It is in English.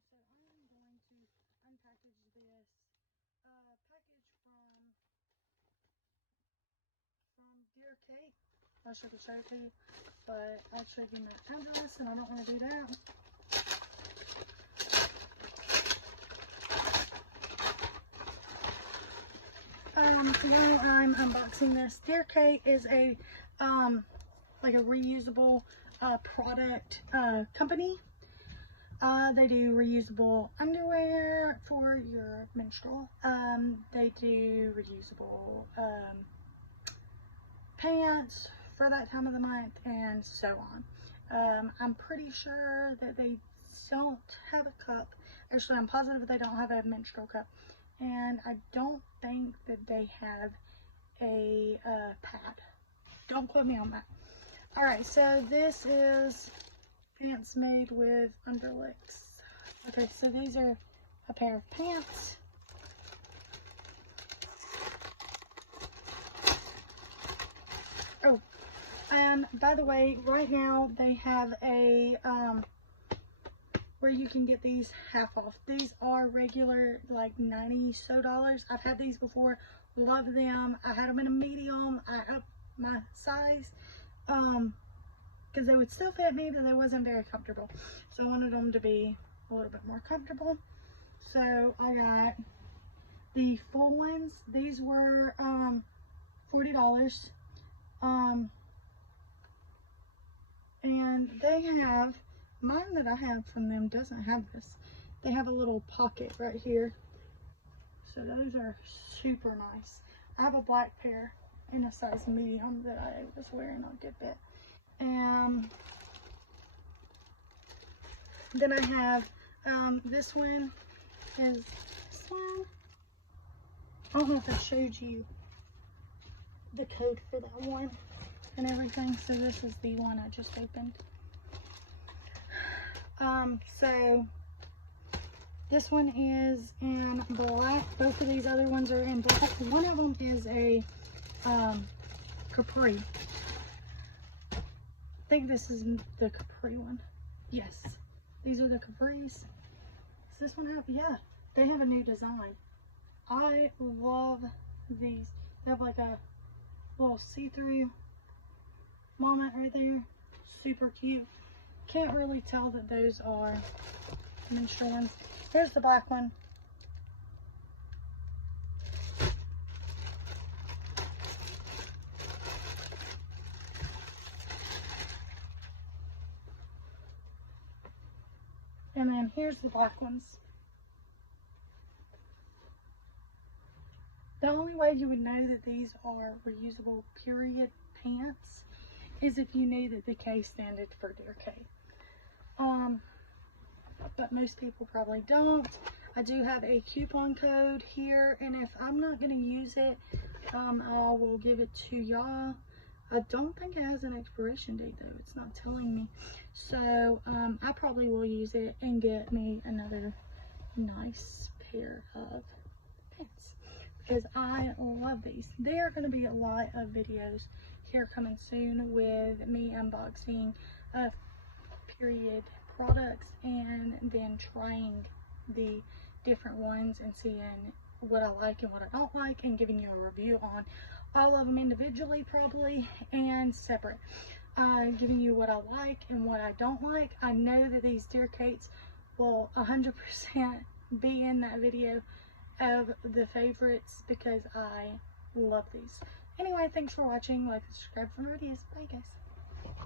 So I am going to unpackage this package from Dear Kate. I should have showed it to you, but I showed you my address and I don't want to do that. Now I'm unboxing this. Dear Kate is a like a reusable product company. They do reusable underwear for your menstrual. They do reusable pants for that time of the month and so on. I'm pretty sure that they don't have a cup. Actually, I'm positive they don't have a menstrual cup. And I don't think that they have a pad. Don't quote me on that. Alright, so this is pants made with underlicks. Okay, so these are a pair of pants. Oh, and by the way, right now they have a where you can get these half off. These are regular, like $90 so. I've had these before, love them. I had them in a medium. I upped my size because they would still fit me, but they wasn't very comfortable. So I wanted them to be a little bit more comfortable. So I got the full ones. These were $40. And they have, mine that I have from them doesn't have this. They have a little pocket right here. So those are super nice. I have a black pair in a size medium that I was wearing a good bit. And then I have this one is this one. I don't know if I showed you the code for that one and everything. So this is the one I just opened. So this one is in black. Both of these other ones are in black. One of them is a capri. I think this is the capri one. Yes, these are the capris. Does this one have? Yeah, they have a new design. I love these. They have like a little see-through moment right there. Super cute. Can't really tell that those are menstrual ones. Here's the black one. And then here's the black ones. The only way you would know that these are reusable period pants is if you knew that the K stood for Dear Kate. But most people probably don't. I do have a coupon code here, and if I'm not going to use it, I will give it to y'all. I don't think it has an expiration date though. It's not telling me. So I probably will use it and get me another nice pair of pants because I love these. There are going to be a lot of videos here coming soon with me unboxing period products and then trying the different ones and seeing what I like and what I don't like and giving you a review on all of them individually probably and separate. Giving you what I like and what I don't like. I know that these Dear Kates will 100% be in that video of the favorites because I love these. Anyway, thanks for watching. Like and subscribe for more videos. Bye guys.